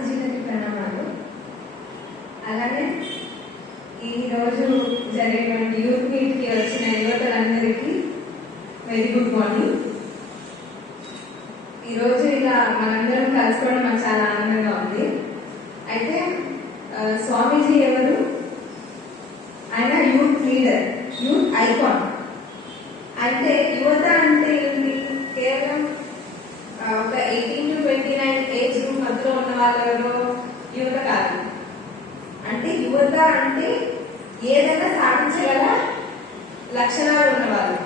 మాతాజీలకి ప్రణామాలు. అలానే ఈరోజు రోజు జరిగేటువంటి యూత్ మీట్కి వచ్చిన యువతలందరికీ వెరీ గుడ్ మార్నింగ్ ఈ రోజు ఇలా మనందరం కలుసుకోవడం నాకు చాలా ఆనందంగా ఉంది. అయితే స్వామీజీ ఎవరు? ఆయన యూత్ లీడర్ యూత్ ఐకాన్ అంటే యువత అంటే ఏంటి కేవలం ఆ, ఒక eighteen to twenty nine age group మధ్యలో ఉన్న వాళ్ళలో యువత కాదు అంటే యువత అంటే ఏదైనా సాధించగల లక్షణాలు ఉన్నవారు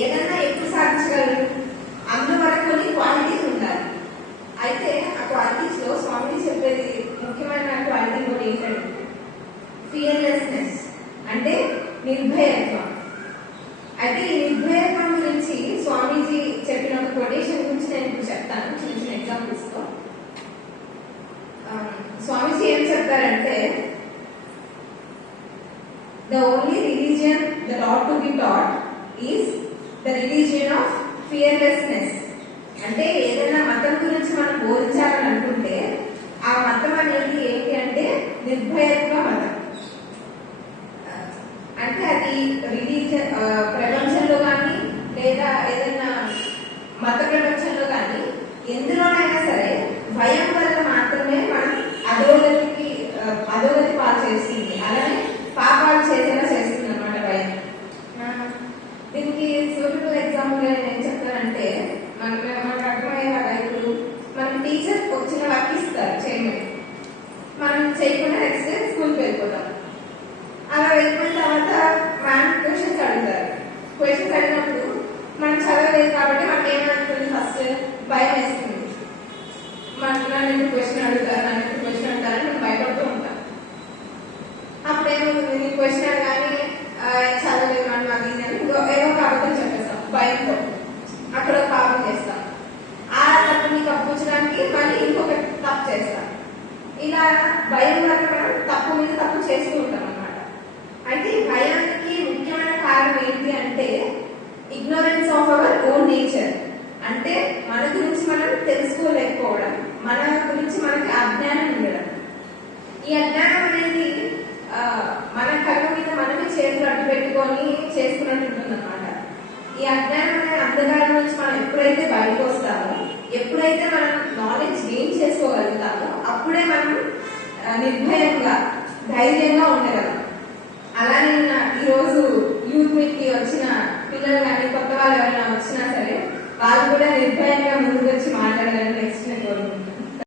ఏదైనా ఎక్కువ సాధించగలరు. అందులో కొన్ని క్వాలిటీస్ ఉండాలి. అయితే ఆ క్వాలిటీస్లో స్వామిజీ చెప్పేది ముఖ్యమైన క్వాలిటీ కూడా ఏంటంటే ఫియర్లెస్నెస్ అంటే నిర్భయత్వం. అయితే ఈ నిర్భయత్వం గురించి స్వామీజీ చెప్పిన ఒక కొటేషన్ గురించి నేను ఇప్పుడు చెప్తాను. చిన్న చిన్న ఎగ్జాంపుల్స్తో. స్వామీజీ ఏం చెప్తారంటే the only religion that ought to be taught is the religion of fearlessness. అంటే ఏదైనా మతం గురించి మనం బోధించాలని అనుకుంటే ఆ మతం అనేది ఏంటి అంటే నిర్భయత్వ మతం అంటే అది రిలీజన్ ప్రపంచంలో కానీ లేదా ఏదైనా మత ప్రపంచంలో కానీ ఎందులోనైనా సరే భయం వల్ల మాత్రమే మనం అధోగతికి ఆ, అధోగతి పాలు చేస్తుంది అలానే పాపాలు చేసేలా చేస్తుంది అనమాట భయం ఆ, దీనికి సూటబుల్ ఎగ్జాంపుల్ నేను ఏం చెప్తానంటే మనకు మనకు అర్థమయ్యేలాగా ఇప్పుడు మన టీచర్ వచ్చిన వర్క్ ఇస్తారు చేయమని మనం చేయకుండా నెక్స్ట్ డే స్కూల్కి వెళ్ళిపోతాం. అలా వెళ్ళిపోయిన తర్వాత మ్యామ్ క్వశ్చన్స్ అడుగుతారు. క్వశ్చన్స్ అడిగినప్పుడు మనం చదవలేదు కాబట్టి మనకి ఏమనుకుంటుంది ఫస్ట్ భయం వేస్తుంది. మన నన్ను క్వశ్చన్ అడుగుతారు? నన్ను ఎందుకు క్వశ్చన్ అడుగుతారని మనం భయపడుతూ ఉంటాం. అప్పుడు ఏమవుతుంది? నీ క్వశ్చన్ అడగానే చదవలేదు మనం అది ఏదో ఒక అబద్ధం చెప్పేస్తాం. భయంతో అక్కడ ఒక పాపం చేస్తాం ఆ తప్పు నీకు అప్పించడానికి మళ్ళీ ఇంకొక తప్పు చేస్తాం ఇలా భయం మనం తప్పు మీద తప్పు చేస్తూ ఉంటాం అన్నమాట అయితే ఈ భయానికి ముఖ్యమైన కారణం ఏంటి అంటే ignorance of our own nature అంటే మన గురించి మనం తెలుసుకోలేకపోవడం మన గురించి మనకి అజ్ఞానం ఉండడం. ఈ అజ్ఞానం అనేది మన కళ్ళ మీద మనమే చేతులు అడ్డు పెట్టుకొని చేసుకున్నట్టు ఉంటుంది అనమాట ఈ అజ్ఞానం అనే అంధకారం నుంచి మనం ఎప్పుడైతే బయటకు వస్తామో అప్పుడే మనం నిర్భయంగా ధైర్యంగా ఉండగలం. అలానే ఈరోజు యూత్ మీట్కి వచ్చిన పిల్లలు కానీ కొత్త వాళ్ళు ఎవరైనా వచ్చినా సరే వాళ్ళు కూడా నిర్భయంగా ముందుకొచ్చి మాట్లాడాలని నెక్స్ట్ నేను కోరుకుంటున్నాను